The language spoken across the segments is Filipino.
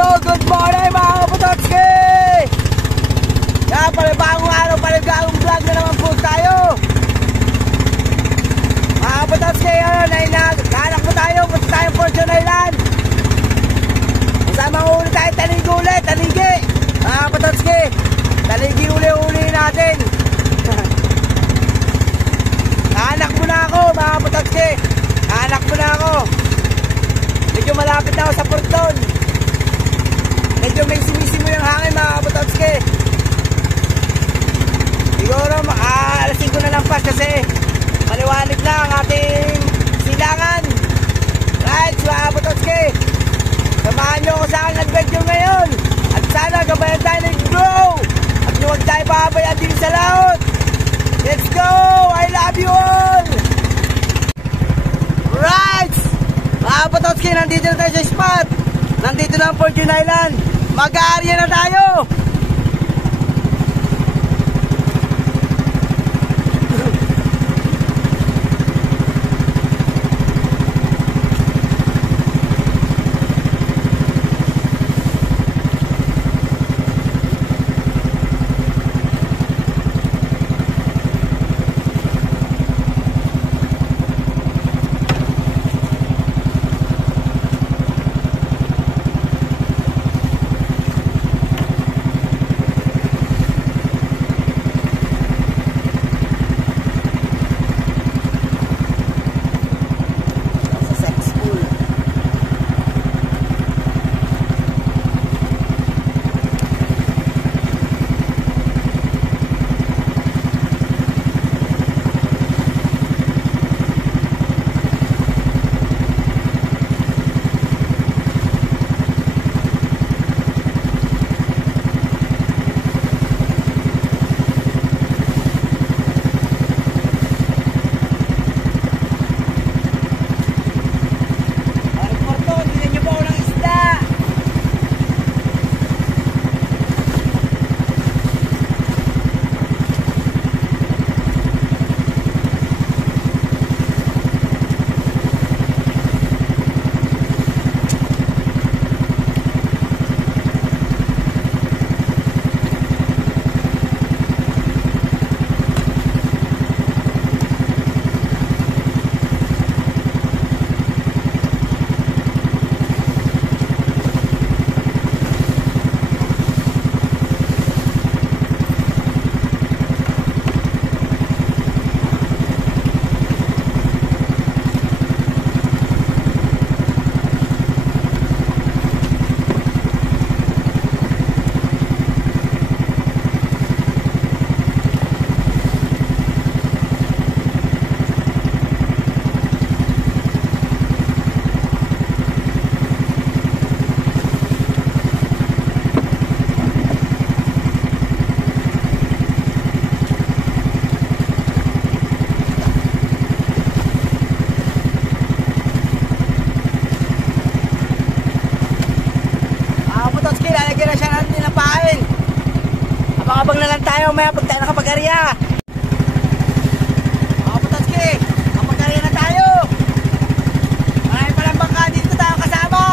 So, good morning mga kapatotski! Kaya panibagong araw, panibagong vlog na naman po tayo. Mga kapatotski, nahanap po tayo, punta tayong Fortune Island. Kasama uli tayo, taligi ulit, taligi. Mga kapatotski, taligi uli natin. Nahanap mo na ako mga kapatotski. Nahanap mo na ako. Medyo malapit na ako sa Fortune. Medyo may simisimo yung hangin mga kapatotski. Siguro alas 5 na lang pas kasi maliwanag na ang ating silangan. Right, mga kapatotski, samahan nyo ako sa aking adventure ngayon. At sana gabayan tayo ng grow. At huwag tayo pahabayan din sa laot. Let's go! I love you all! Right! Mga kapatotski, nandito na tayo sa spot. Nandito na ang Fortune Island. Mag-aarya na tayo! Abang na lang tayo maya pag tayo nakapag-arya. Mga kapatotski, kapag-arya na tayo. Marami palang bangka dito tayo kasama.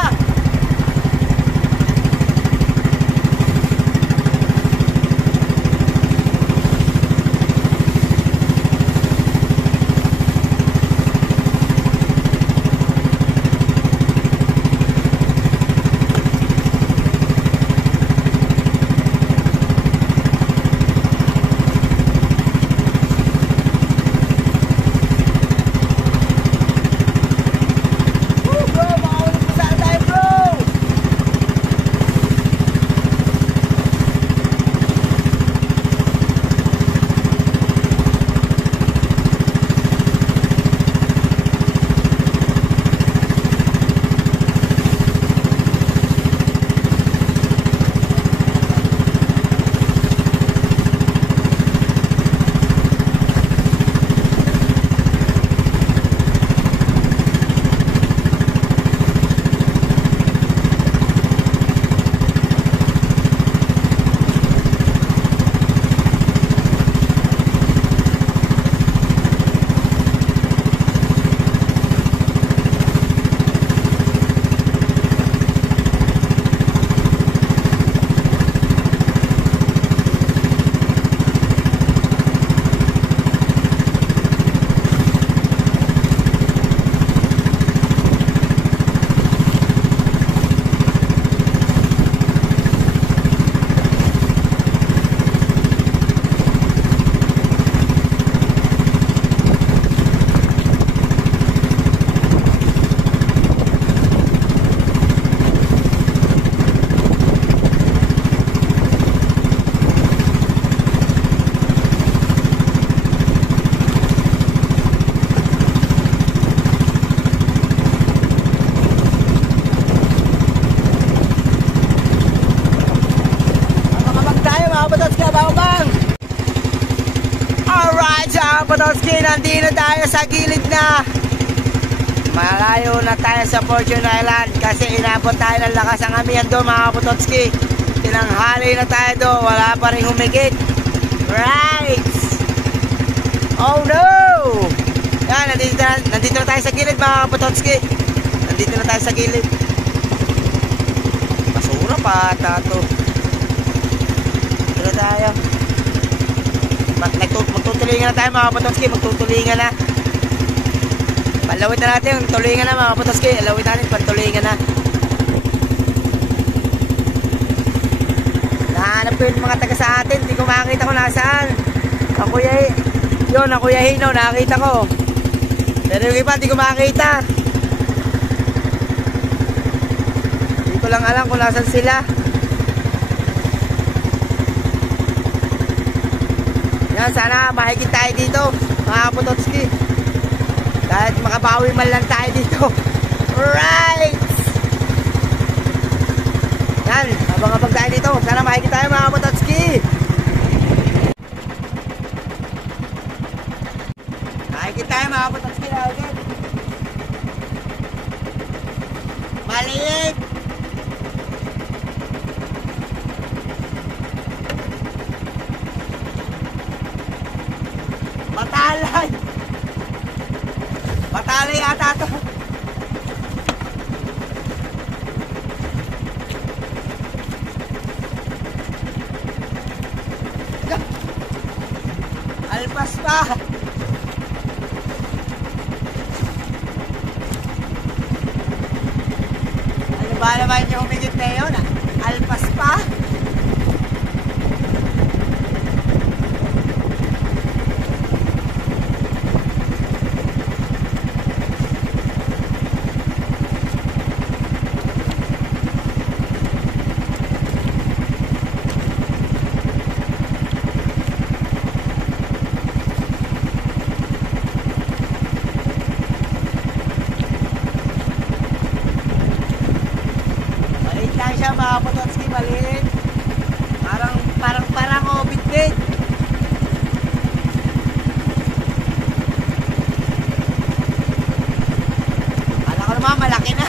Pototski, nandito tayo sa gilid na. Malayo na tayo sa Fortune Island kasi inabot tayo ng lakas ang amihan doon mga Pototski. Tinanghali na tayo doon, wala pa rin humigit. Right! Oh no! Yan, nandito na tayo sa gilid mga Pototski. Nandito na tayo sa gilid. Basura pa tato. Dito na tayo. Magtutulingan na tayo mga Pototski. Magtutulingan na. Palawit na natin yung tulingan na mga Pototski. Palawit natin, pantulingan na. Nahanap ko yung mga taga sa atin. Hindi ko makakita kung nasaan. Ang kuya, yun, ang kuya Hino, nakakita ko. Pero yung iba, hindi ko makakita. Hindi ko lang alam kung nasaan sila. Yan, sana mahigit tayo dito mga Pototski. Kahit makabawi man lang tayo dito. Right! Yan, abang-abang tayo dito. Sana mahigit tayo mga Pototski. Mahigit tayo mga Pototski na agad. Maliit! Batalay! Batalay ata ito. Alpas pa. Ano ba naman yung humigit na yun? Alpas pa. Mga Pototski, maliit. Parang o bitbit. Kala ko naman malaki na.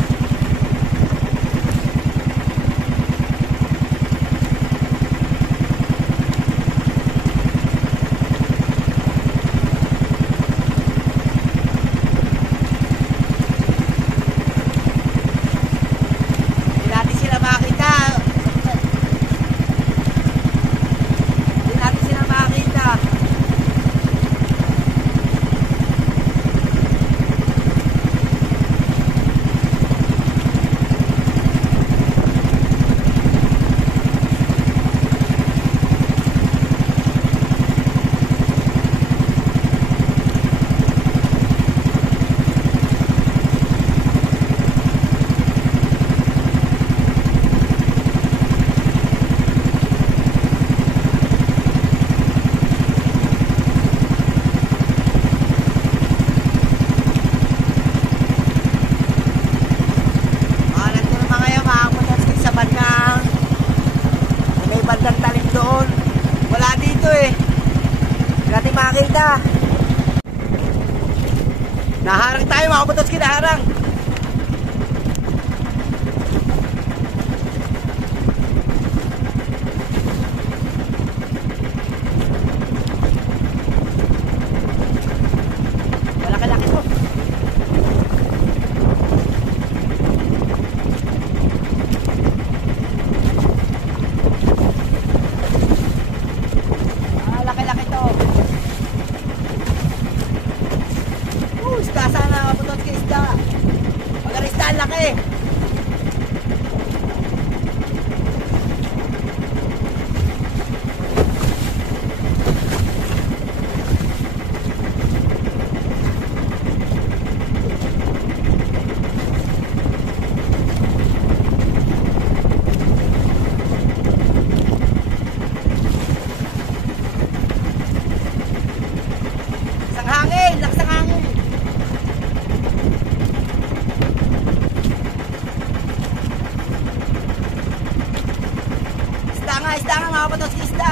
Makita. Naharang tayo mga Pototski, naharang. Malaki-laki to. Laki-laki to. Isda sana mga Pototski, isda. Magaling isda, ang laki. Isang hangin, lakas ang hangin. Isda nga mga Pototski, isda.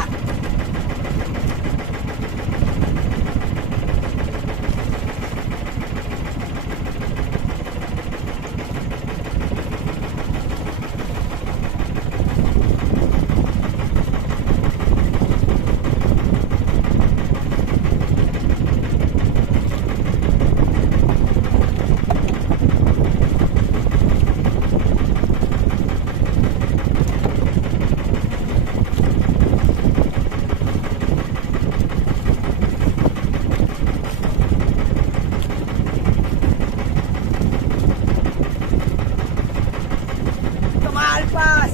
Alpas!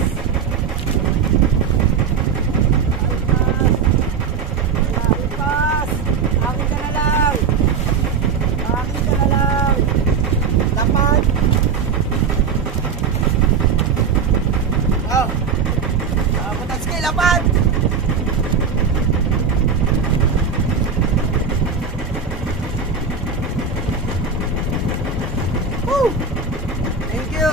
Alpas! Akin ka na lang! Akin ka na lang! Lapad! Oh! Patatski, lapad! Woo! Thank you!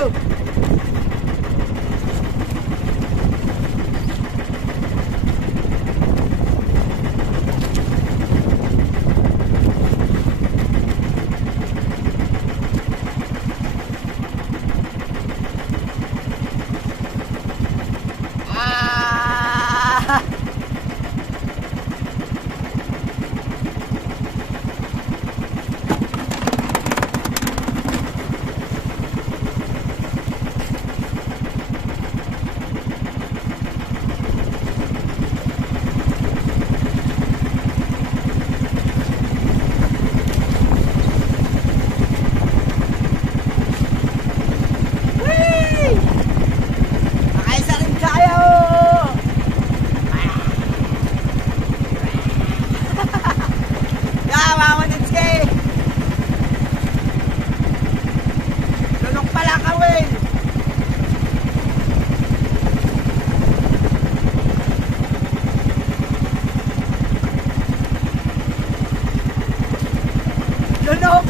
Lunok!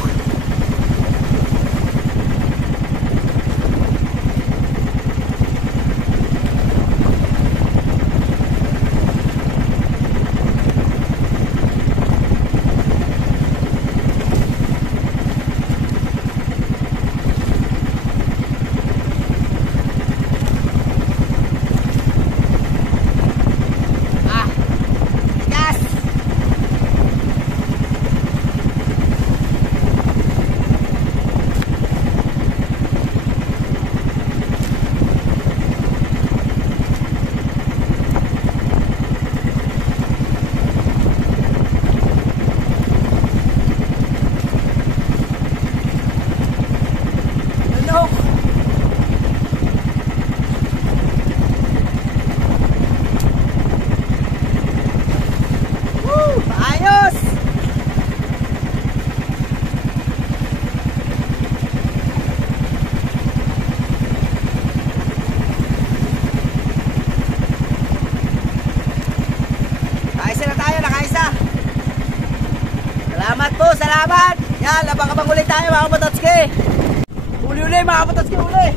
Salamat po, salamat! Yan, labang-abang ulit tayo mga kapatotski! Uli-uli mga kapatotski, uli!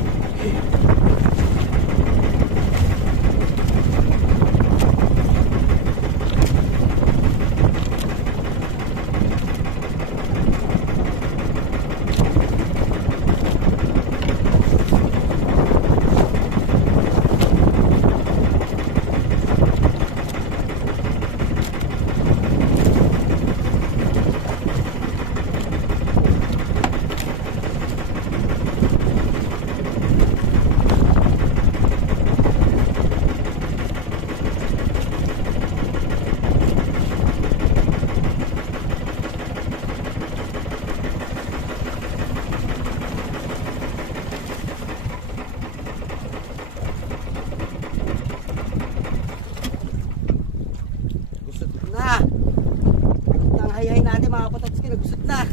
Hayay natin mga kapatotski, nagusot na.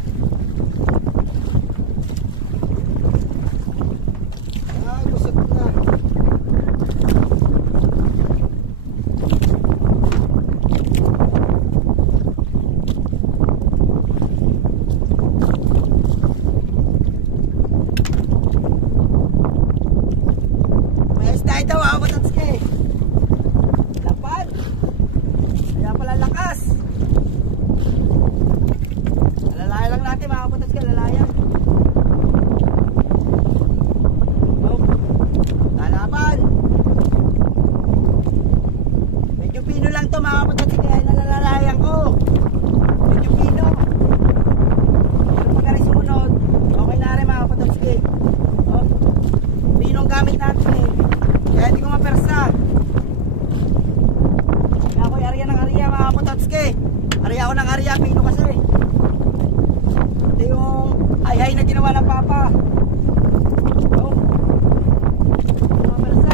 Gusot na. Mayos na ito mga kapatotski. Lapad. Kaya pala lakas. Alalayan lang natin mga kapatotski, alalayan. Oh, lalaban. Medyo pino lang to mga kapatotski, kaya nalalalayan ko. Medyo pino. Pero pag rin sumunod, okay na rin mga kapatotski. Oh, pinong gamit natin eh. Kaya hindi ko mapersa. Kaya ako'y area ng area mga kapatotski. Area ako ng area, pino kasi. Ito yung hay-hay na ginawa ng papa. Oh, mga persa.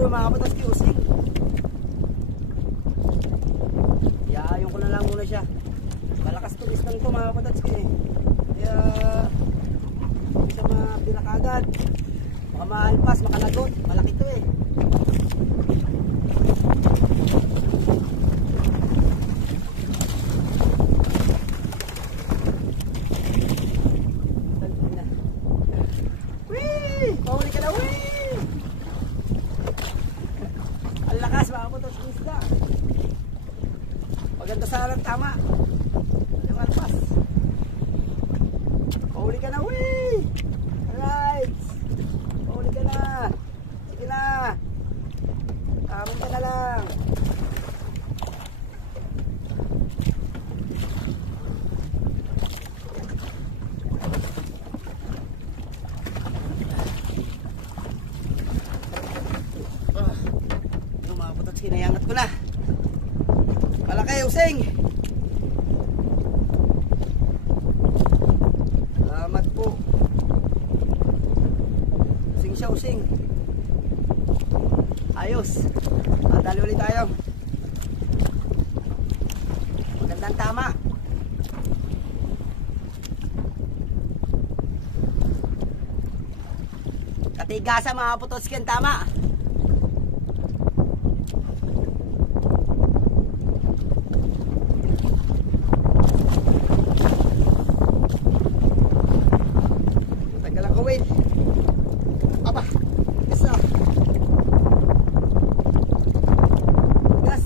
daw mga kapatid using. Iayon ko na lang muna siya. Malakas tulis lang ito mga kapatid kaya isa mapila kagad. Baka maalpas, makalagot. Malaki ito eh. Wee! Pahuli ka na, wee! Ang lakas mga kapatid sa isda. Maganda sana ang tama. Alpas. Pahuli ka na, wee! Alright! Pahuli ka na. Sige na. Tamang ka na lang. Yung mga putot, kinayangat ko na. Malaki, using. Salamat po. Using siya, using. Ayos. Dali ulit tayo. Magandang tama. Katigasa mga putotski ang tama. Tagal ang kawin. Aba. Isa. Gas.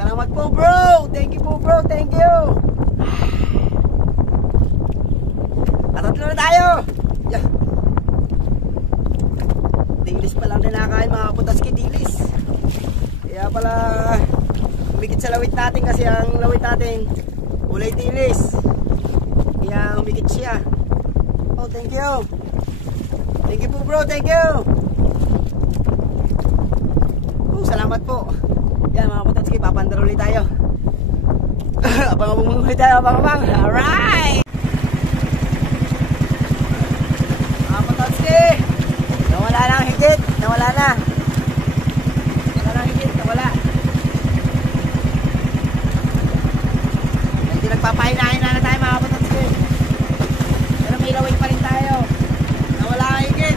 Salamat po bro. Thank you po bro. Thank you. Tatatlo na tayo. Yeah. Dilis pa lang dinakain mga putaski, dilis. Kaya pala humigit sa lawit natin kasi ang lawit natin kulay dilis. Kaya humigit siya. Oh, thank you. Thank you po bro. Thank you. Oh, salamat po. Yan mga putaski, papandar ulit tayo. Abang-abang ulit tayo, abang-abang. Alright! Mga putaski, nawala na ang higit. Nawala na. Nawala na ang higit. Nawala. Hindi nagpapahinahin na tayo mga putaski. Pero may laway pa rin tayo. Nawala ang higit.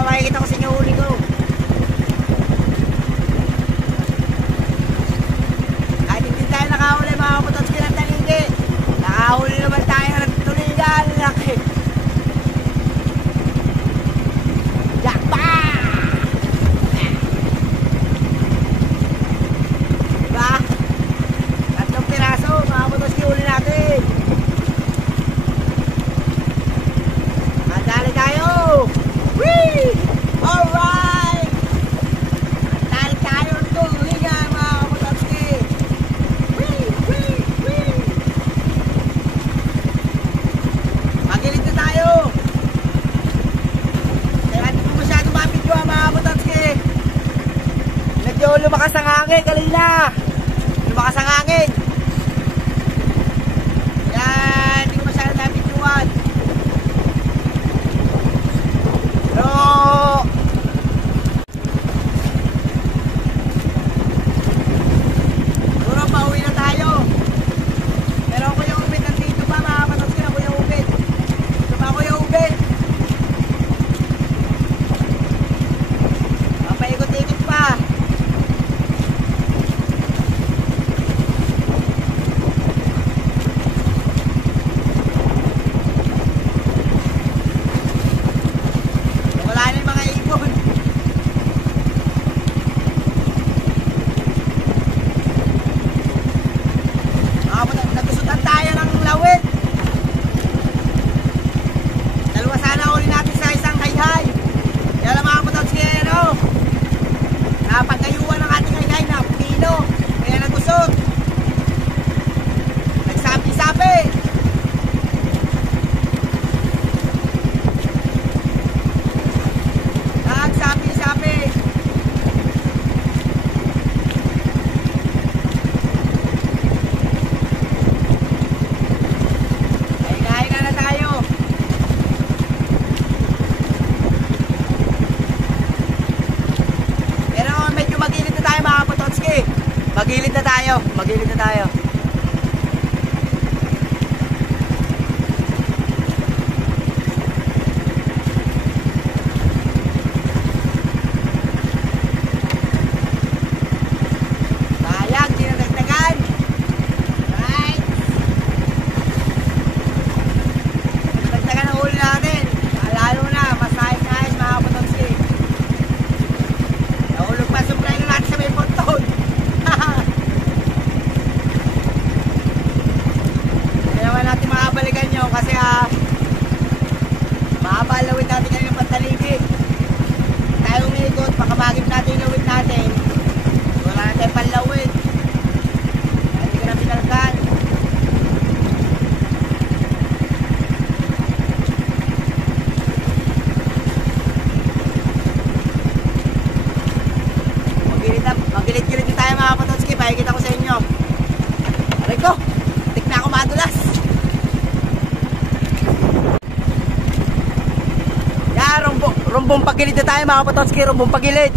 Makikita ko sa inyo huli ko. Kahit hindi tayo nakahuli mga kapatotski ng taligi, nakahuli naman tayo ng tuligan. Laki. Jackpot! Diba? 3 piraso mga kapatotski huli natin. Madali tayo. Whee! Alright! Tali tayo ng tulingan mga kapatotski. Whee! Whee! Whee! Magilid na tayo. Kaya hindi ko masyadong mapidyo mga kapatotski. Medyo lumakas ang hangin kanina. Lumakas ang hangin. Kaya hindi ko masyadong mapidyoan. Pero siguro pauwi na tayo. Pero ako yung ubit nandito pa mga kapatotski. Ako yung ubit. Ito pa ako yung ubit. Papaikot-ikot pa. Magilid na tayo. Magilid na tayo. Sayang, dinadagdagan. Right. Dinadagdagan ang huli natin. Lalo na, masayang-sayang mga kapatotski. Nahulog pa supply na natin sa may ponton. Kaya naman natin makabalikan nyo kasi makabalawin natin kayo ng pantaligid. Tayo umikot, makabagib natin yung lawit natin. Wala na tayong panlawit. Hindi ka na pinalkan. Magilid-gilid din tayo mga kapatotski. Pakikita ko sa inyo. Aray ko, tik na ako madulas. Yan, rumbong pagilid na tayo mga kapatotski. Rumbong pagilid.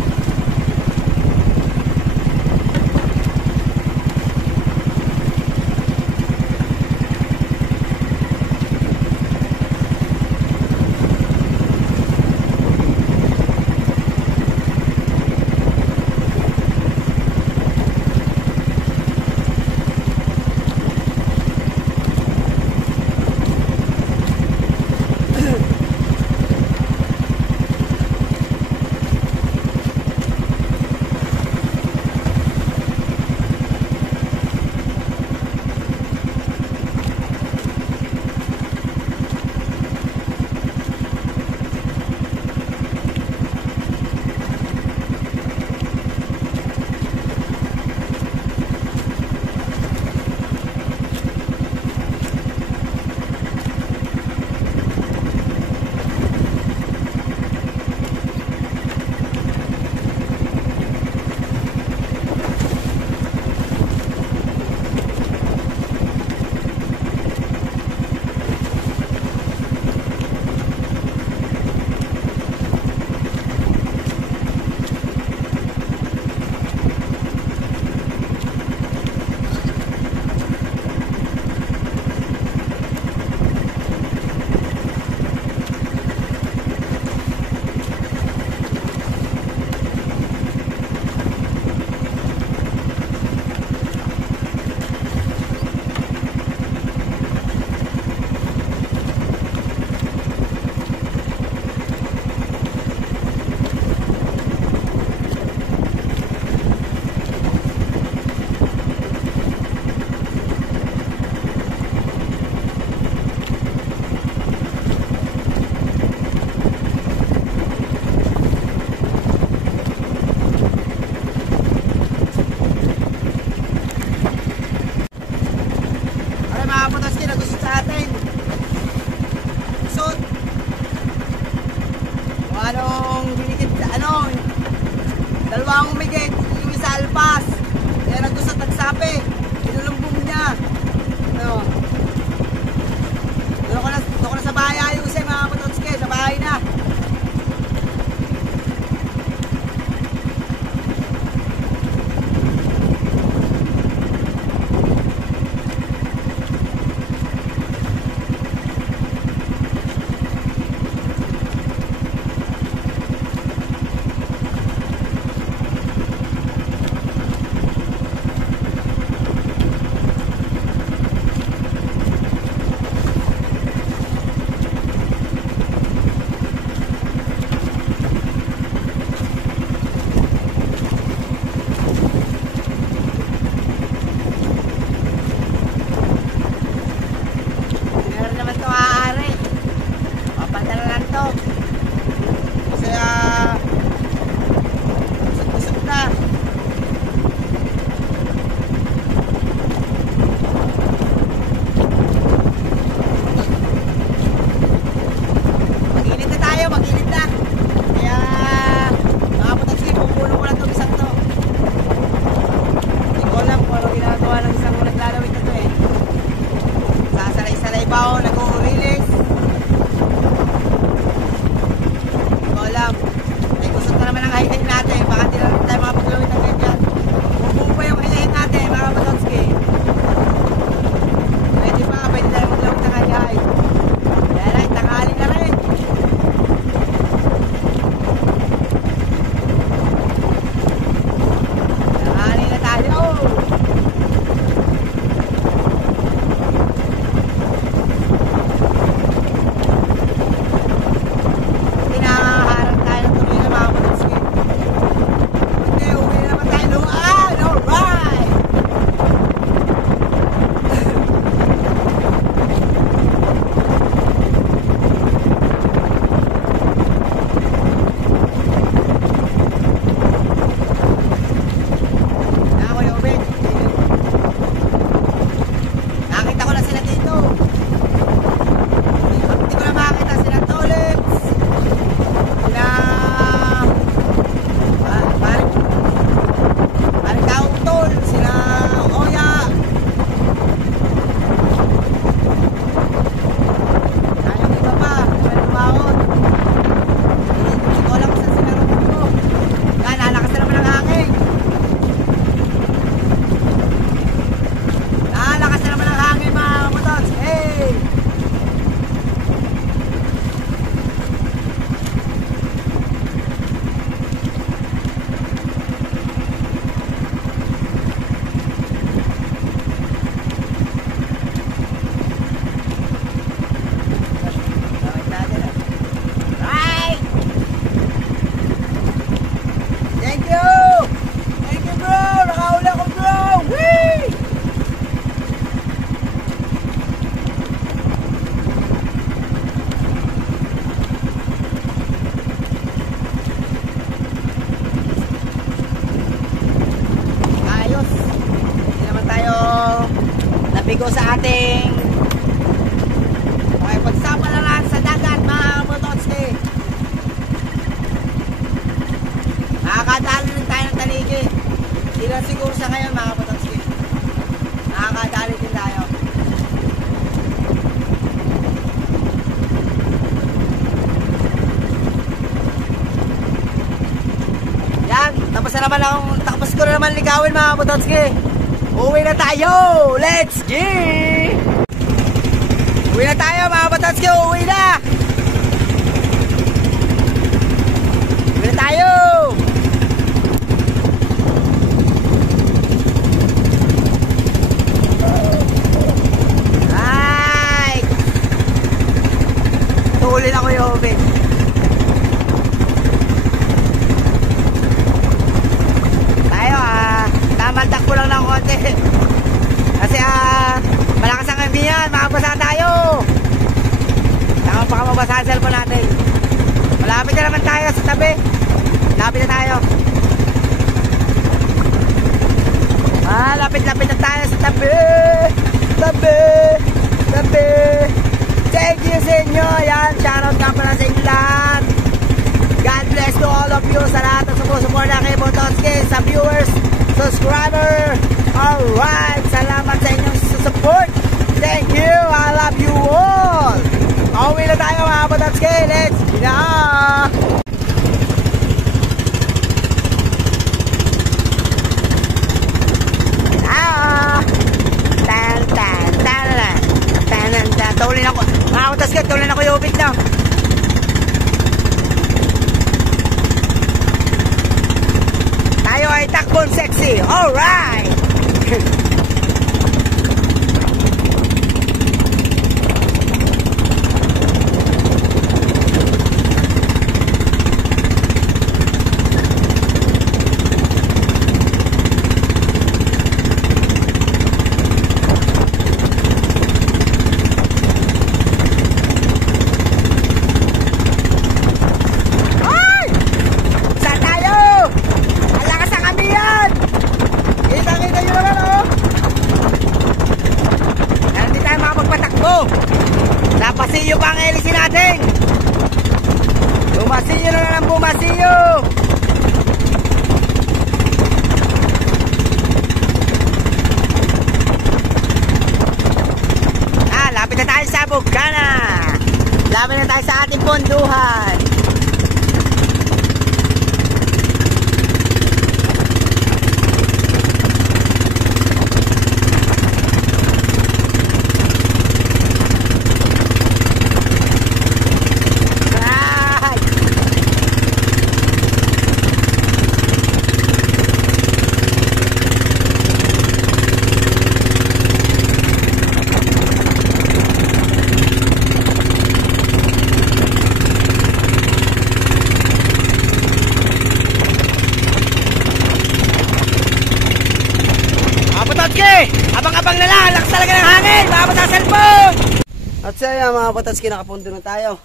maligo sa ating okay, pagsama na lang sa dagat mga Kapototski. Nakakadali rin tayo ng taligi. Hindi lang siguro sa ngayon mga Kapototski. Nakakadali din tayo. Yan, tapos ko na naman ligawin mga Kapototski. Uwi na tayo! Let's go! Uwi na tayo mga Kapototski! Uwi na! Uwi na tayo! Ay! Tuhulin ako yung oven. Tamang ko lang ng konti. Kasi malakas ang kambiyan. Makabasa tayo. Tama pa ka mabasa ang cellphone natin. Malapit na naman tayo sa tabi. Lapit na tayo. Lapit na tayo sa tabi. Tabi. Tabi. Thank you sa inyo. Yan. Shoutout nga pala sa inyo lahat. God bless to all of you. Sa lahat ng sumusuporta kay Kapototski. Sa viewers, subscriber. Alright, salamat sa inyong support. Thank you, I love you all. Pauwi na tayo mga Kapototski. Let's go na. Tulin ako mga Kapototski, tulin ako yung ubig na. Tayo ay takbon sexy. Alright. Napasiyo pa ang helisin natin. Bumasiyo na lang, bumasiyo. Lapit na tayo sa Bugana. Lapit na tayo sa ating ponduhan. Abang-abang na lang, lakas talaga ng hangin, makapot sa cellphone. At saya mga Kapototski, nakapunto na tayo.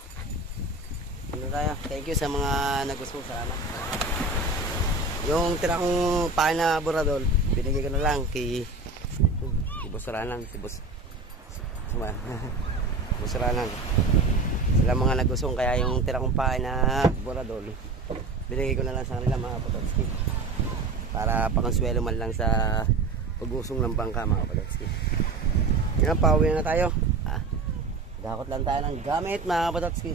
Thank you sa mga nagusto sa anak. Yung tira kong pain na buradol, binigay ko na lang kay Boss Ranan, si Boss Ranan. Sila mga nagusong, kaya yung tira kong pain na buradol, binigay ko na lang sa kanila mga Kapototski. Para pakonsuelo man lang sa pag-usong ng bangka mga Kapototski. Yan, pauwi na tayo. Dakot lang tayo ng gamit mga Kapototski.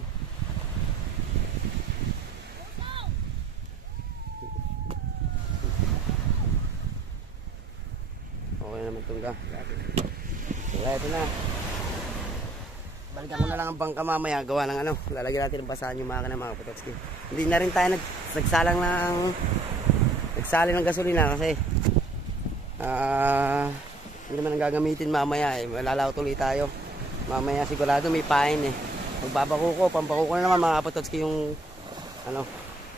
Okay naman itong so, ito na. Balikan ko na lang ang bangka mamaya. Gawa ng ano, lalagyan natin ng basahan yung makina mga Kapototski. Hindi na rin tayo nagsalang ng gasolina kasi hindi naman ang gagamitin mamaya eh. Malalaw tuloy tayo. Mamaya sigurado may pain eh. Magbabakuko, pampakuko na naman mga Kapototski yung ano,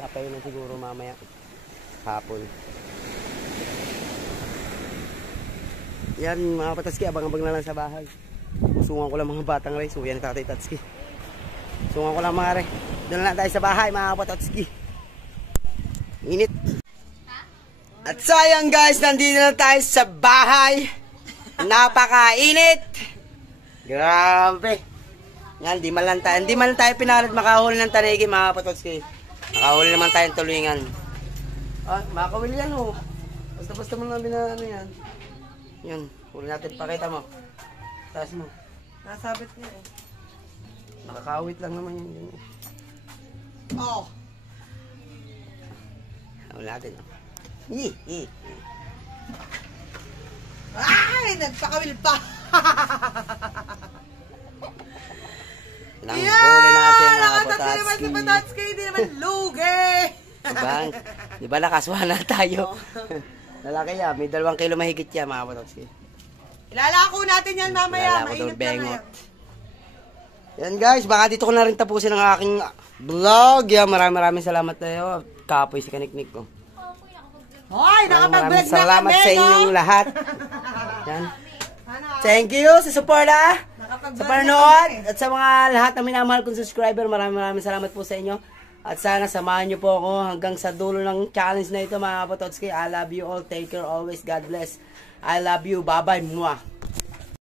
kapay na siguro mamaya hapon. Yan mga Kapototski, abang-abang na lang sa bahay. Sungan ko lang mga batang ray. Suyan ni Tatay Tatski. Sungan ko lang mga ray. Doon na lang tayo sa bahay mga Kapototski. Init. At sayang guys, nandito na tayo sa bahay. Napakainit. Grabe. Yan, di man lang tayo pinalit makahuli ng tanigi mga kapatotski. Makahuli naman tayong tulingan. Ah, makakawil yan oh. Basta-basta mo lang ano yan. Yan, huli natin. Pakita mo. Taas mo. Nasabit niya eh. Nakakawit lang naman yun. Oh. Huli natin. Ay! Nagpakawil pa! Nang huli natin mga Nakatas naman kapatotski. si Patotski, hindi naman lugi! Di ba nakaswa na tayo? Lalaki yan, may 2 kilo mahigit yan mga kapatotski. Ilalako natin yan mamaya, Wala ko mainit doon, na bengot. ngayon. Yan guys, baka dito ko na rin tapusin ang aking vlog. Yan, maraming salamat tayo. Kapoy si kaniknik ko. Hoy, Maraming nakapag-vlog na salamat kami, sa inyong no? lahat. Yan. Thank you sa support Nakapag-vlog sa na panonood kami. at sa mga lahat na minamahal kong subscriber. Maraming salamat po sa inyo. At sana samahan niyo po ako hanggang sa dulo ng challenge na ito mga kapatotski. I love you all. Take care always. God bless. I love you. Bye-bye. Mwah.